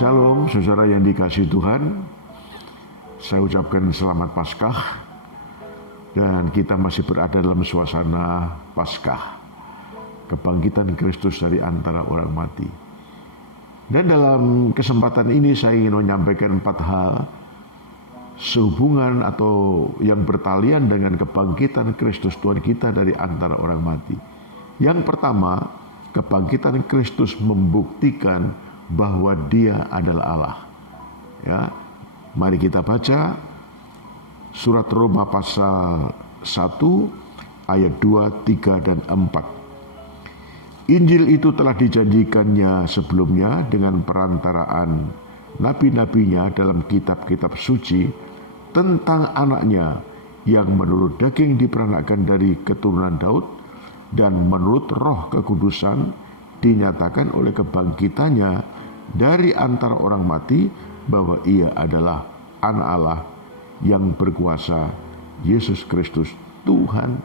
Shalom, saudara yang dikasihi Tuhan. Saya ucapkan selamat Paskah. Dan kita masih berada dalam suasana Paskah, kebangkitan Kristus dari antara orang mati. Dan dalam kesempatan ini saya ingin menyampaikan 4 hal sehubungan atau yang bertalian dengan kebangkitan Kristus Tuhan kita dari antara orang mati. Yang pertama, kebangkitan Kristus membuktikan bahwa Dia adalah Allah. Ya, mari kita baca surat Roma pasal 1 ayat 2, 3 dan 4. Injil itu telah dijanjikannya sebelumnya dengan perantaraan nabi-nabinya dalam kitab-kitab suci tentang anaknya yang menurut daging diperanakkan dari keturunan Daud dan menurut roh kekudusan dinyatakan oleh kebangkitannya dari antara orang mati bahwa ia adalah anak Allah yang berkuasa, Yesus Kristus Tuhan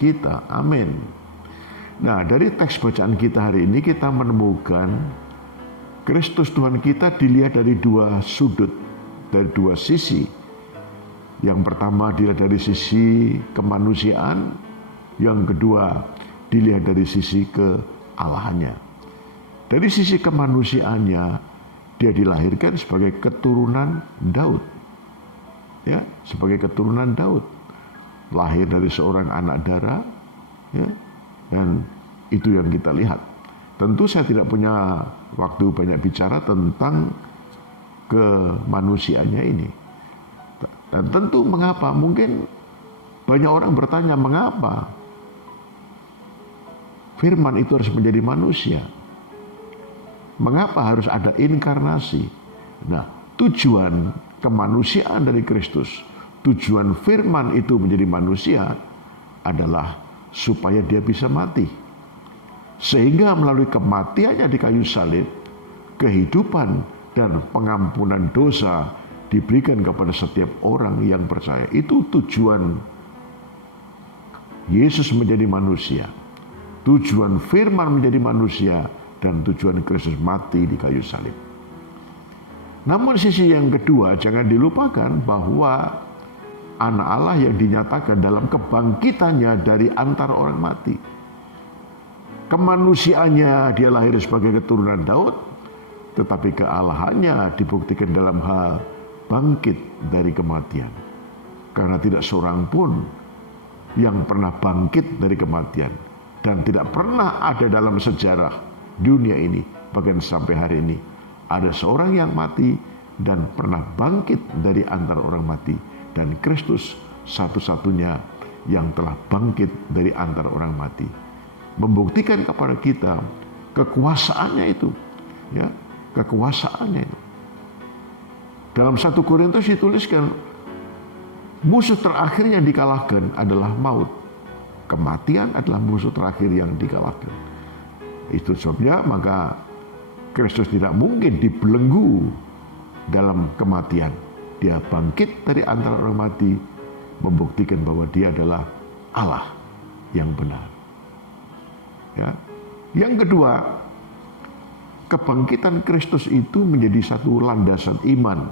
kita. Amin. Nah, dari teks bacaan kita hari ini kita menemukan Kristus Tuhan kita dilihat dari 2 sudut, dari 2 sisi. Yang pertama dilihat dari sisi kemanusiaan, yang kedua dilihat dari sisi kealahannya. Dari sisi kemanusiaannya, dia dilahirkan sebagai keturunan Daud. Ya, sebagai keturunan Daud. Lahir dari seorang anak darah, ya, dan itu yang kita lihat. Tentu saya tidak punya waktu banyak bicara tentang kemanusiaannya ini. Dan tentu mengapa? Mungkin banyak orang bertanya mengapa firman itu harus menjadi manusia. Mengapa harus ada inkarnasi? Nah, tujuan kemanusiaan dari Kristus, tujuan firman itu menjadi manusia adalah supaya dia bisa mati. Sehingga melalui kematiannya di kayu salib, kehidupan dan pengampunan dosa diberikan kepada setiap orang yang percaya. Itu tujuan Yesus menjadi manusia. Tujuan firman menjadi manusia dan tujuan Kristus mati di kayu salib. Namun sisi yang kedua jangan dilupakan bahwa anak Allah yang dinyatakan dalam kebangkitannya dari antara orang mati. Kemanusiaannya dia lahir sebagai keturunan Daud, tetapi kealahannya dibuktikan dalam hal bangkit dari kematian. Karena tidak seorang pun yang pernah bangkit dari kematian, dan tidak pernah ada dalam sejarah dunia ini, bahkan sampai hari ini, ada seorang yang mati dan pernah bangkit dari antara orang mati. Dan Kristus satu-satunya yang telah bangkit dari antara orang mati. Membuktikan kepada kita kekuasaannya itu. Ya, kekuasaannya itu. Dalam 1 Korintus dituliskan, musuh terakhir yang dikalahkan adalah maut. Kematian adalah musuh terakhir yang dikalahkan. Itu sebabnya maka Kristus tidak mungkin dibelenggu dalam kematian. Dia bangkit dari antara orang mati, membuktikan bahwa dia adalah Allah yang benar. Ya. Yang kedua, kebangkitan Kristus itu menjadi satu landasan iman,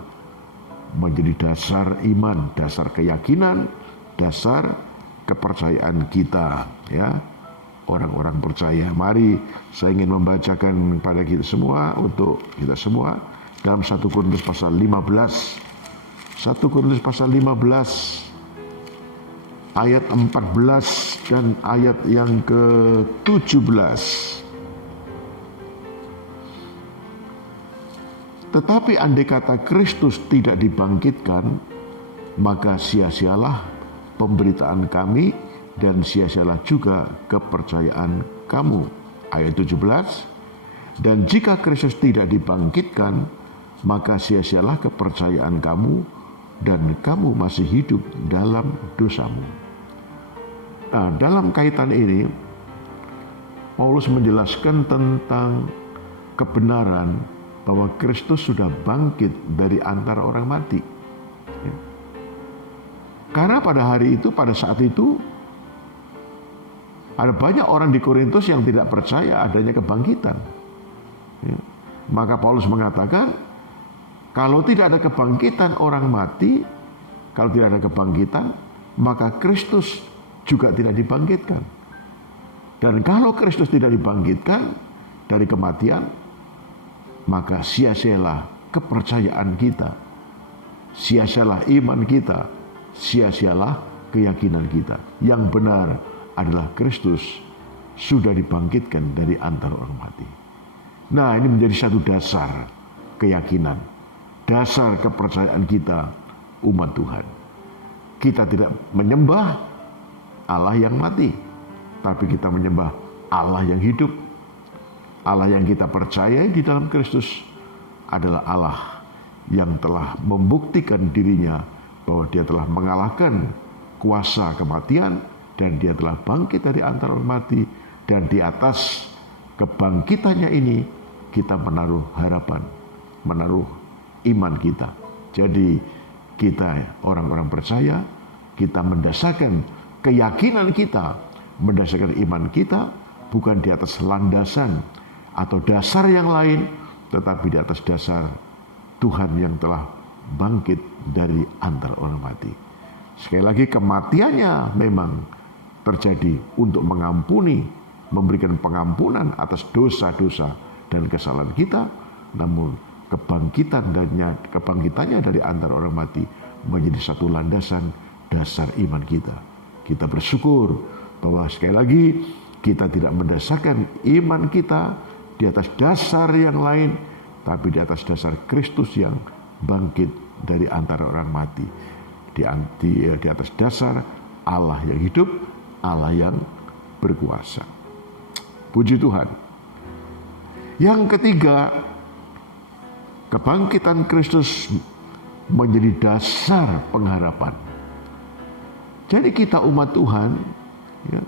menjadi dasar iman, dasar keyakinan, dasar kepercayaan kita, ya. Orang-orang percaya. Mari saya ingin membacakan pada kita semua, untuk kita semua dalam 1 Korintus pasal 15. 1 Korintus pasal 15 ayat 14 dan ayat yang ke-17. Tetapi andai kata Kristus tidak dibangkitkan, maka sia-sialah pemberitaan kami dan sia-sialah juga kepercayaan kamu. Ayat 17. Dan jika Kristus tidak dibangkitkan, maka sia-sialah kepercayaan kamu dan kamu masih hidup dalam dosamu. Nah, dalam kaitan ini Paulus menjelaskan tentang kebenaran bahwa Kristus sudah bangkit dari antara orang mati. Karena pada hari itu, pada saat itu, ada banyak orang di Korintus yang tidak percaya adanya kebangkitan. Ya. Maka Paulus mengatakan, Kalau tidak ada kebangkitan orang mati, kalau tidak ada kebangkitan, maka Kristus juga tidak dibangkitkan. Dan kalau Kristus tidak dibangkitkan dari kematian, maka sia-sialah kepercayaan kita, sia-sialah iman kita, sia-sialah keyakinan kita. Yang benar adalah Kristus sudah dibangkitkan dari antara orang mati. Nah, ini menjadi satu dasar keyakinan, dasar kepercayaan kita umat Tuhan. Kita tidak menyembah Allah yang mati, tapi kita menyembah Allah yang hidup. Allah yang kita percayai di dalam Kristus adalah Allah yang telah membuktikan dirinya bahwa dia telah mengalahkan kuasa kematian dan dia telah bangkit dari antara orang mati. Dan di atas kebangkitannya ini kita menaruh harapan, menaruh iman kita. Jadi kita orang-orang percaya, kita mendasarkan keyakinan kita, mendasarkan iman kita bukan di atas landasan atau dasar yang lain, tetapi di atas dasar Tuhan yang telah bangkit dari antara orang mati. Sekali lagi, kematiannya memang terjadi untuk mengampuni, memberikan pengampunan atas dosa-dosa dan kesalahan kita, namun kebangkitannya dari antara orang mati menjadi satu landasan dasar iman kita. Kita bersyukur bahwa sekali lagi kita tidak mendasarkan iman kita di atas dasar yang lain, tapi di atas dasar Kristus yang bangkit dari antara orang mati. Di atas dasar Allah yang hidup, Allah yang berkuasa. Puji Tuhan. Yang ketiga, kebangkitan Kristus menjadi dasar pengharapan. Jadi kita umat Tuhan ya,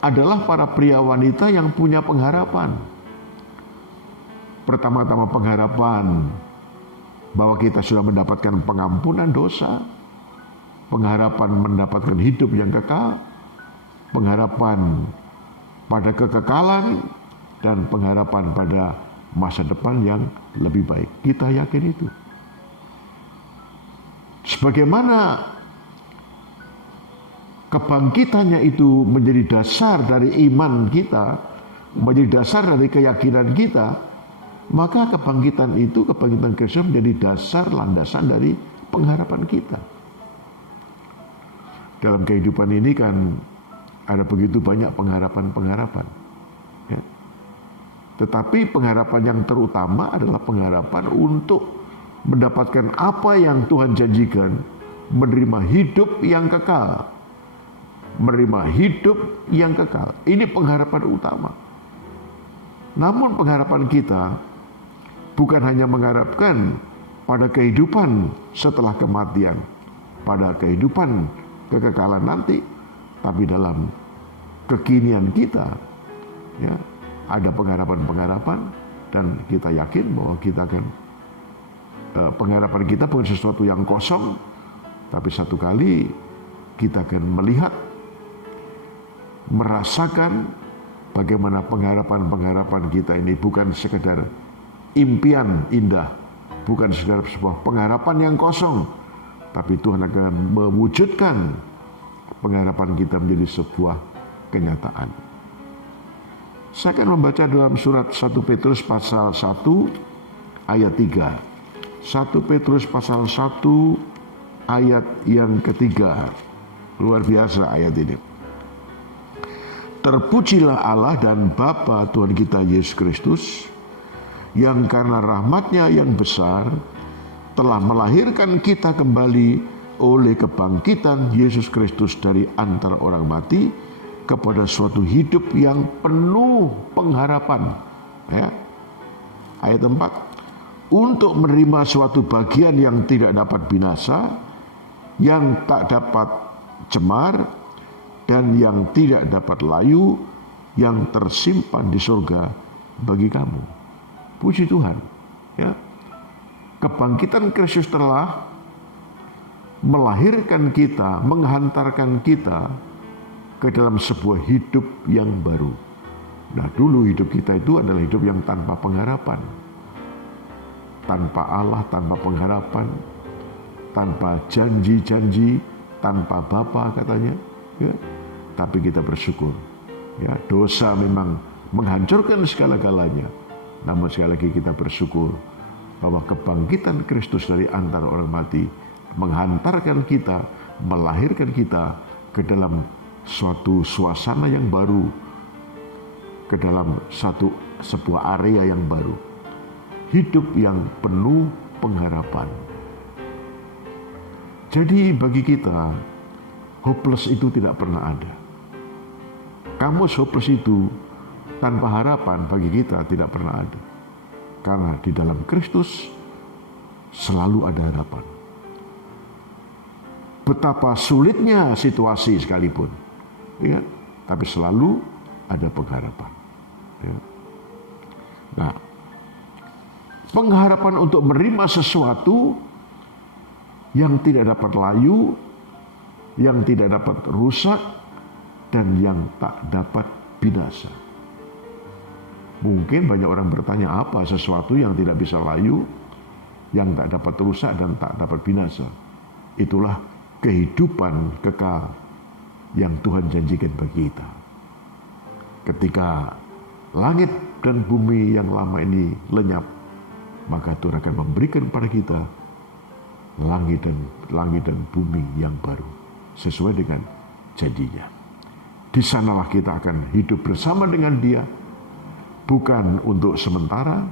adalah para pria wanita yang punya pengharapan. Pertama-tama pengharapan bahwa kita sudah mendapatkan pengampunan dosa, pengharapan mendapatkan hidup yang kekal, pengharapan pada kekekalan, dan pengharapan pada masa depan yang lebih baik. Kita yakin itu. Sebagaimana kebangkitannya itu menjadi dasar dari iman kita, menjadi dasar dari keyakinan kita, maka kebangkitan Kristus menjadi dasar landasan dari pengharapan kita. Dalam kehidupan ini kan ada begitu banyak pengharapan-pengharapan. Ya. Tetapi pengharapan yang terutama adalah pengharapan untuk mendapatkan apa yang Tuhan janjikan, menerima hidup yang kekal. Menerima hidup yang kekal. Ini pengharapan utama. Namun pengharapan kita bukan hanya mengharapkan pada kehidupan setelah kematian, pada kehidupan kekekalan nanti, tapi dalam kekinian kita ya, ada pengharapan-pengharapan, dan kita yakin bahwa kita akan pengharapan kita bukan sesuatu yang kosong, tapi satu kali kita akan melihat, merasakan bagaimana pengharapan-pengharapan kita ini bukan sekedar impian indah, bukan sekedar sebuah pengharapan yang kosong, tapi Tuhan akan mewujudkan pengharapan kita menjadi sebuah kenyataan. Saya akan membaca dalam surat 1 Petrus pasal 1 ayat 3. 1 Petrus pasal 1 ayat yang ketiga. Luar biasa ayat ini. Terpujilah Allah dan Bapa Tuhan kita Yesus Kristus, yang karena rahmat-Nya yang besar telah melahirkan kita kembali oleh kebangkitan Yesus Kristus dari antara orang mati kepada suatu hidup yang penuh pengharapan. Ya. Ayat 4. Untuk menerima suatu bagian yang tidak dapat binasa, yang tak dapat cemar, dan yang tidak dapat layu, yang tersimpan di surga bagi kamu. Puji Tuhan. Ya. Kebangkitan Kristus telah melahirkan kita, menghantarkan kita ke dalam sebuah hidup yang baru. Nah, dulu hidup kita itu adalah hidup yang tanpa pengharapan. tanpa Allah, tanpa pengharapan, tanpa janji-janji, tanpa Bapa katanya, ya. Tapi kita bersyukur, ya, dosa memang menghancurkan segala-galanya, namun sekali lagi kita bersyukur bahwa kebangkitan Kristus dari antara orang mati menghantarkan kita, melahirkan kita ke dalam suatu suasana yang baru, ke dalam sebuah area yang baru, hidup yang penuh pengharapan. Jadi bagi kita, hopeless itu tidak pernah ada. Kamus hopeless itu tanpa harapan bagi kita tidak pernah ada. Karena di dalam Kristus selalu ada harapan. Betapa sulitnya situasi sekalipun, ya, tapi selalu ada pengharapan. Ya. Nah, pengharapan untuk menerima sesuatu yang tidak dapat layu, yang tidak dapat rusak, dan yang tak dapat binasa. Mungkin banyak orang bertanya, apa sesuatu yang tidak bisa layu, yang tak dapat rusak dan tak dapat binasa? Itulah kehidupan kekal yang Tuhan janjikan bagi kita. Ketika langit dan bumi yang lama ini lenyap, maka Tuhan akan memberikan kepada kita langit dan bumi yang baru sesuai dengan janjinya. Di sanalah kita akan hidup bersama dengan Dia, bukan untuk sementara,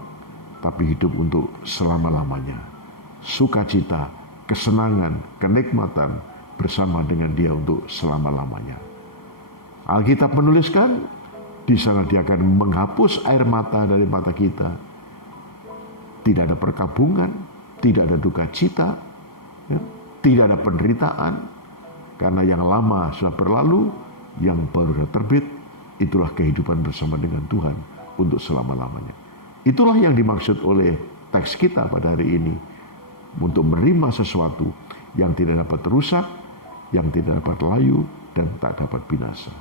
tapi hidup untuk selama-lamanya. Sukacita, kesenangan, kenikmatan bersama dengan Dia untuk selama-lamanya. Alkitab menuliskan, di sana Dia akan menghapus air mata dari mata kita. Tidak ada perkabungan, tidak ada duka cita, ya, tidak ada penderitaan, karena yang lama sudah berlalu, yang baru sudah terbit. Itulah kehidupan bersama dengan Tuhan untuk selama-lamanya. Itulah yang dimaksud oleh teks kita pada hari ini, untuk menerima sesuatu yang tidak dapat rusak, yang tidak dapat layu, dan tak dapat binasa.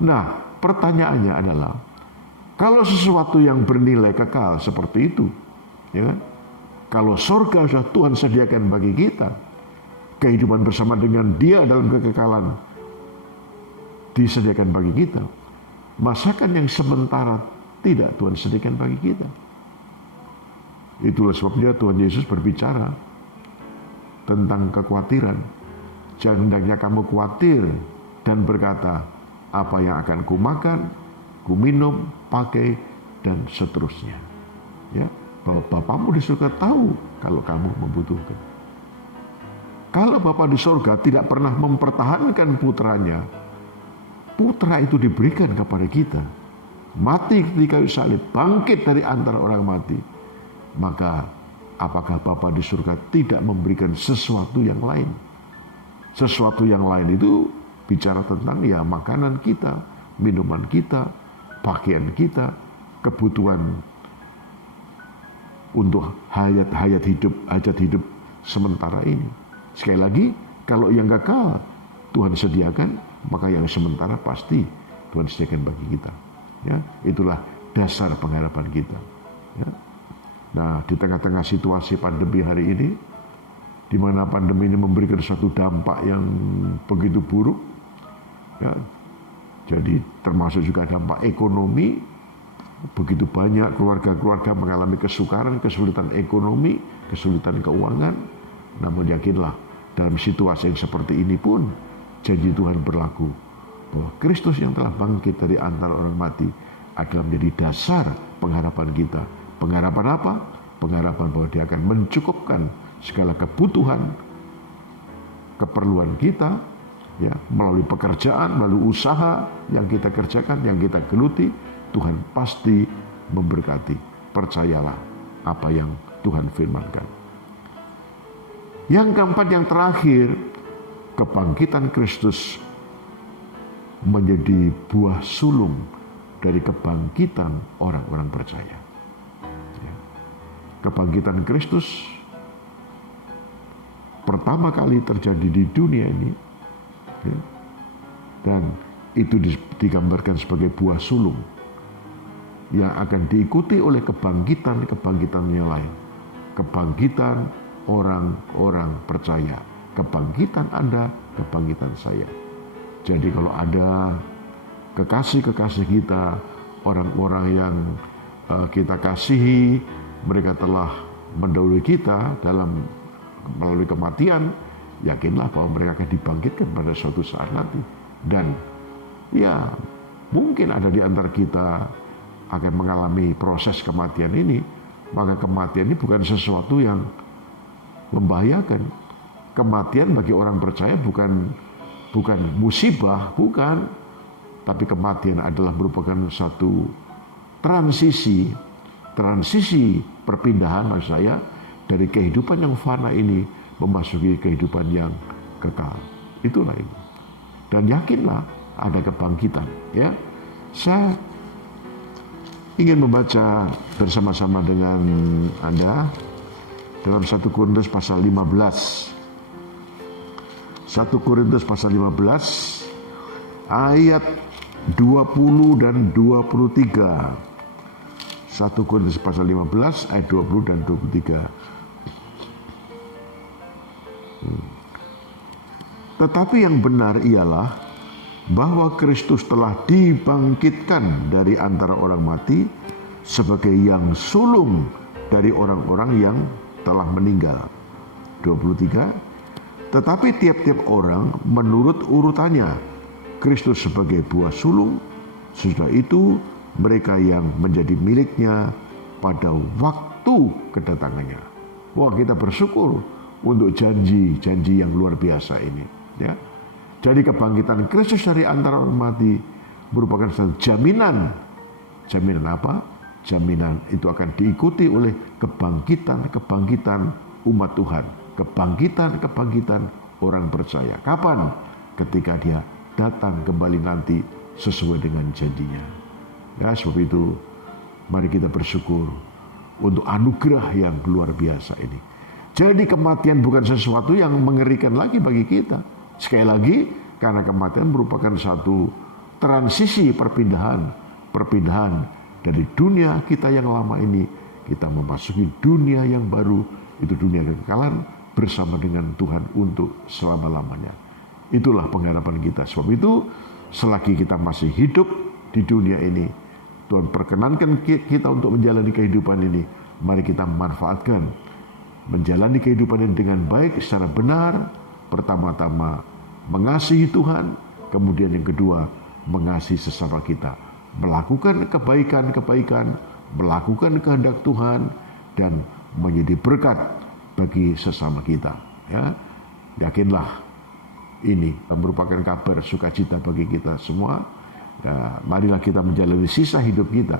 Nah, pertanyaannya adalah, kalau sesuatu yang bernilai kekal seperti itu, ya, kalau surga sudah Tuhan sediakan bagi kita, kehidupan bersama dengan Dia dalam kekekalan disediakan bagi kita, masakan yang sementara tidak Tuhan sediakan bagi kita. Itulah sebabnya Tuhan Yesus berbicara tentang kekhawatiran. Jangan hendaknya kamu khawatir dan berkata, apa yang akan kumakan, kuminum, pakai, dan seterusnya. Ya, bahwa Bapamu di surga tahu kalau kamu membutuhkan. Kalau Bapa di surga tidak pernah mempertahankan putranya, putra itu diberikan kepada kita, mati di kayu salib, bangkit dari antara orang mati, maka apakah Bapa di surga tidak memberikan sesuatu yang lain? Sesuatu yang lain itu bicara tentang ya makanan kita, minuman kita, pakaian kita, kebutuhan untuk hajat hidup sementara ini. Sekali lagi, kalau yang kekal Tuhan sediakan, maka yang sementara pasti Tuhan sediakan bagi kita. Ya, itulah dasar pengharapan kita. Ya. Nah, di tengah-tengah situasi pandemi hari ini, di mana pandemi ini memberikan suatu dampak yang begitu buruk, ya, jadi termasuk juga dampak ekonomi, begitu banyak keluarga-keluarga mengalami kesukaran, kesulitan ekonomi, kesulitan keuangan. Namun yakinlah, dalam situasi yang seperti ini pun janji Tuhan berlaku, bahwa Kristus yang telah bangkit dari antara orang mati adalah menjadi dasar pengharapan kita. Pengharapan apa? Pengharapan bahwa Dia akan mencukupkan segala kebutuhan, keperluan kita, ya, melalui pekerjaan, melalui usaha yang kita kerjakan, yang kita geluti. Tuhan pasti memberkati. Percayalah apa yang Tuhan firmankan. Yang keempat, yang terakhir, kebangkitan Kristus menjadi buah sulung dari kebangkitan orang-orang percaya. Kebangkitan Kristus pertama kali terjadi di dunia ini, dan itu digambarkan sebagai buah sulung. yang akan diikuti oleh kebangkitan-kebangkitan yang lain. Kebangkitan orang-orang percaya. Kebangkitan Anda, kebangkitan saya. Jadi kalau ada kekasih-kekasih kita, orang-orang yang kita kasihi, mereka telah mendahului kita melalui kematian, yakinlah bahwa mereka akan dibangkitkan pada suatu saat nanti. Dan ya mungkin ada di antara kita akan mengalami proses kematian ini, maka kematian ini bukan sesuatu yang membahayakan. Kematian bagi orang percaya bukan musibah, bukan. Tapi kematian adalah merupakan satu transisi perpindahan maksud saya dari kehidupan yang fana ini memasuki kehidupan yang kekal. Itulah ini. Dan yakinlah ada kebangkitan, ya. Saya ingin membaca bersama-sama dengan Anda dalam 1 Korintus pasal 15. 1 Korintus pasal 15 ayat 20 dan 23. 1 Korintus pasal 15 ayat 20 dan 23. Tetapi yang benar ialah bahwa Kristus telah dibangkitkan dari antara orang mati sebagai yang sulung dari orang-orang yang telah meninggal. 23. Tetapi tiap-tiap orang menurut urutannya, Kristus sebagai buah sulung, sesudah itu mereka yang menjadi miliknya pada waktu kedatangannya. Wah, kita bersyukur untuk janji-janji yang luar biasa ini, ya. Jadi kebangkitan Kristus dari antara orang mati merupakan satu jaminan. Jaminan apa? Jaminan itu akan diikuti oleh kebangkitan-kebangkitan umat Tuhan. Kebangkitan-kebangkitan orang percaya. Kapan? Ketika dia datang kembali nanti sesuai dengan janjinya. Ya, sebab itu mari kita bersyukur untuk anugerah yang luar biasa ini. Jadi kematian bukan sesuatu yang mengerikan lagi bagi kita. Sekali lagi, karena kematian merupakan satu transisi perpindahan dari dunia kita yang lama ini, kita memasuki dunia yang baru, itu dunia kekekalan bersama dengan Tuhan untuk selama-lamanya. Itulah pengharapan kita. Sebab itu, selagi kita masih hidup di dunia ini, Tuhan perkenankan kita untuk menjalani kehidupan ini. Mari kita manfaatkan, menjalani kehidupan ini dengan baik, secara benar. Pertama-tama mengasihi Tuhan, kemudian yang kedua mengasihi sesama kita, melakukan kebaikan-kebaikan, melakukan kehendak Tuhan, dan menjadi berkat bagi sesama kita. Ya, yakinlah ini merupakan kabar sukacita bagi kita semua. Ya, marilah kita menjalani sisa hidup kita.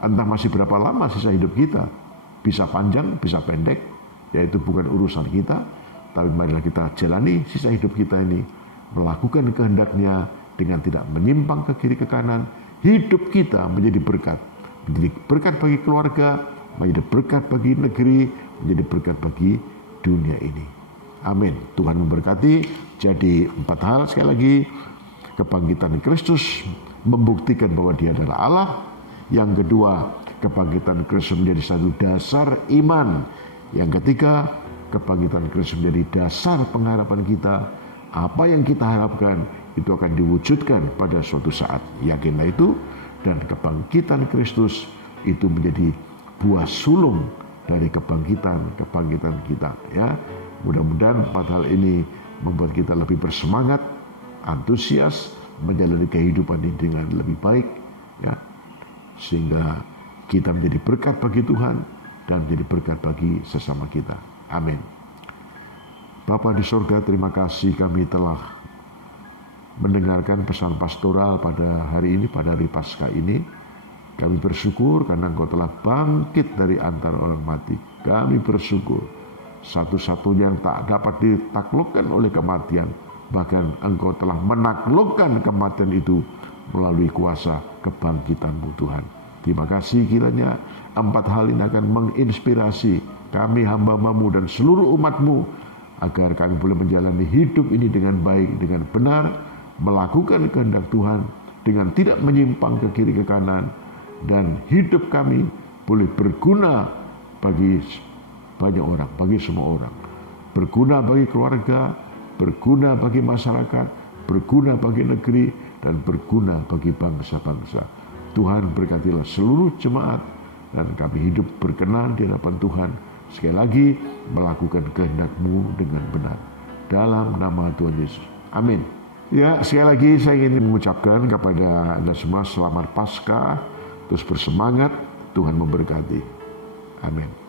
Entah masih berapa lama sisa hidup kita, bisa panjang, bisa pendek, yaitu bukan urusan kita. Tapi marilah kita jalani sisa hidup kita ini, melakukan kehendaknya dengan tidak menyimpang ke kiri ke kanan. Hidup kita menjadi berkat bagi keluarga, menjadi berkat bagi negeri, menjadi berkat bagi dunia ini. Amin. Tuhan memberkati. Jadi 4 hal sekali lagi. Kebangkitan Kristus membuktikan bahwa dia adalah Allah. Yang kedua, kebangkitan Kristus menjadi satu dasar iman. Yang ketiga, kebangkitan Kristus menjadi dasar pengharapan kita. Apa yang kita harapkan itu akan diwujudkan pada suatu saat. Yakinlah itu. Dan kebangkitan Kristus itu menjadi buah sulung dari kebangkitan kita. Ya, mudah-mudahan 4 hal ini membuat kita lebih bersemangat, antusias menjalani kehidupan ini dengan lebih baik. Ya, sehingga kita menjadi berkat bagi Tuhan dan menjadi berkat bagi sesama kita. Amin. Bapa di surga, terima kasih kami telah mendengarkan pesan pastoral pada hari ini, pada hari Paskah ini. Kami bersyukur karena Engkau telah bangkit dari antara orang mati. Kami bersyukur satu-satunya yang tak dapat ditaklukkan oleh kematian. Bahkan Engkau telah menaklukkan kematian itu melalui kuasa kebangkitan-Mu Tuhan. Terima kasih kiranya 4 hal ini akan menginspirasi kami hamba-Mu dan seluruh umat-Mu agar kami boleh menjalani hidup ini dengan baik, dengan benar, melakukan kehendak Tuhan dengan tidak menyimpang ke kiri ke kanan, dan hidup kami boleh berguna bagi banyak orang, bagi semua orang. Berguna bagi keluarga, berguna bagi masyarakat, berguna bagi negeri, dan berguna bagi bangsa-bangsa. Tuhan berkatilah seluruh jemaat dan kami hidup berkenan di hadapan Tuhan. Sekali lagi melakukan kehendak-Mu dengan benar. Dalam nama Tuhan Yesus. Amin. Ya, sekali lagi saya ingin mengucapkan kepada Anda semua selamat Paskah. Terus bersemangat, Tuhan memberkati. Amin.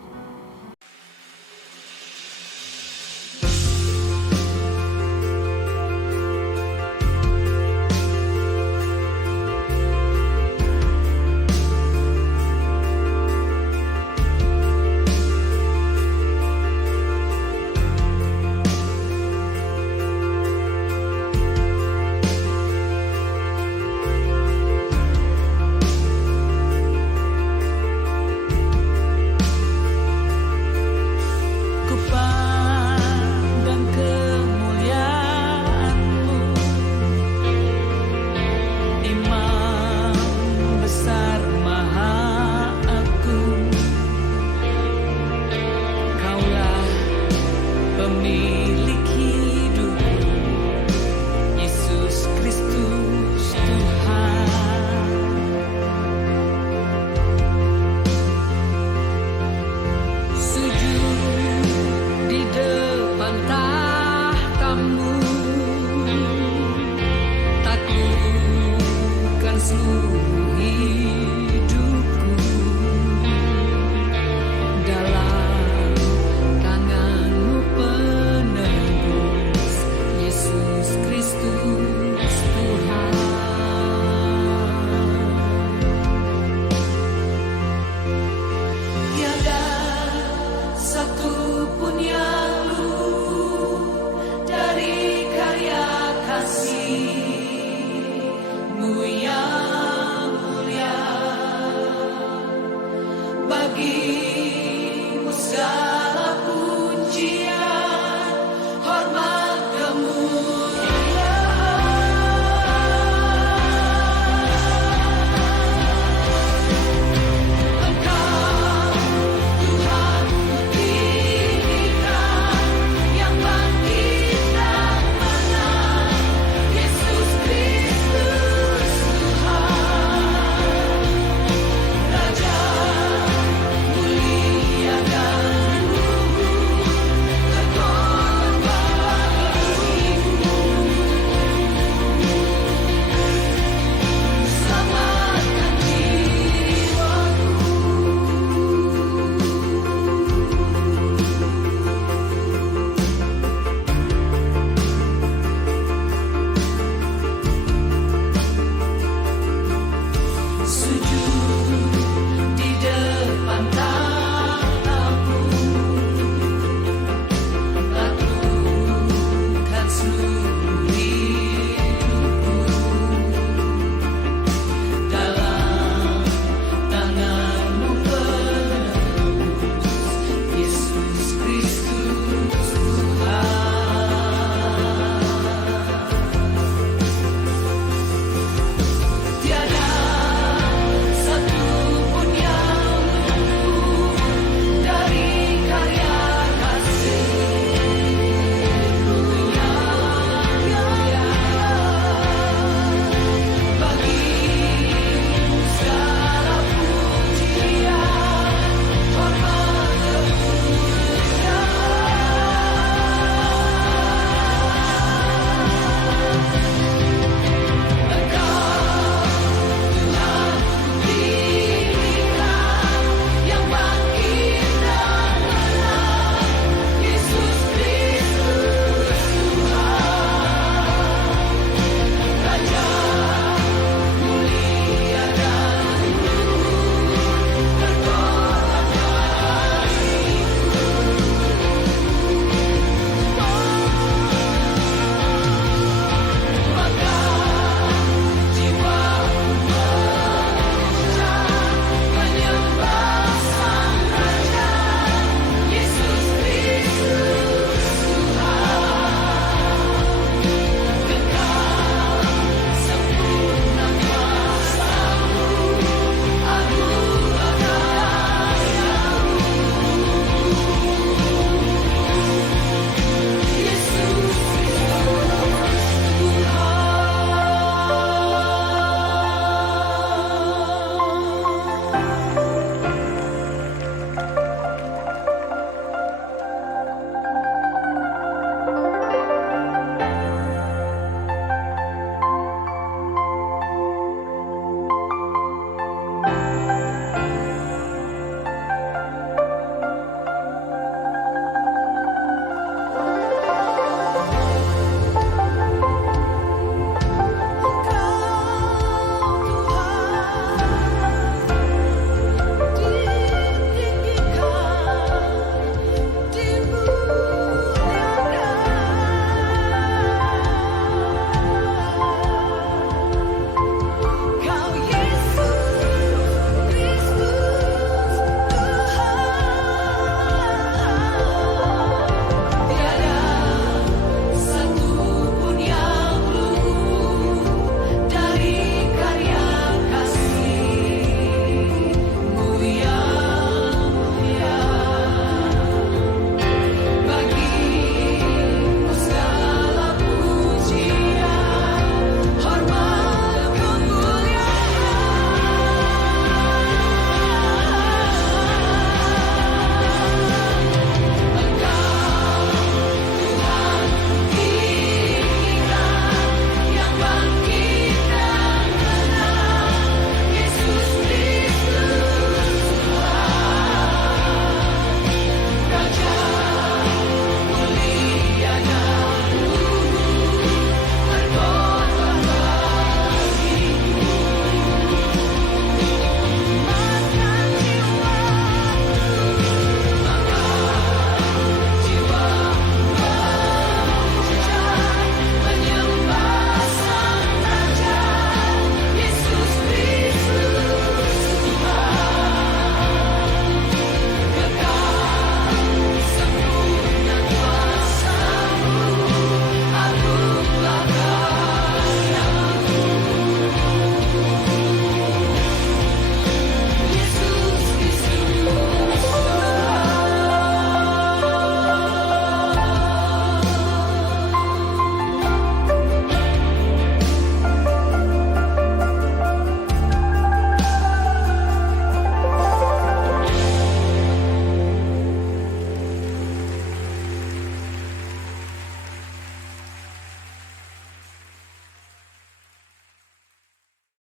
Sujud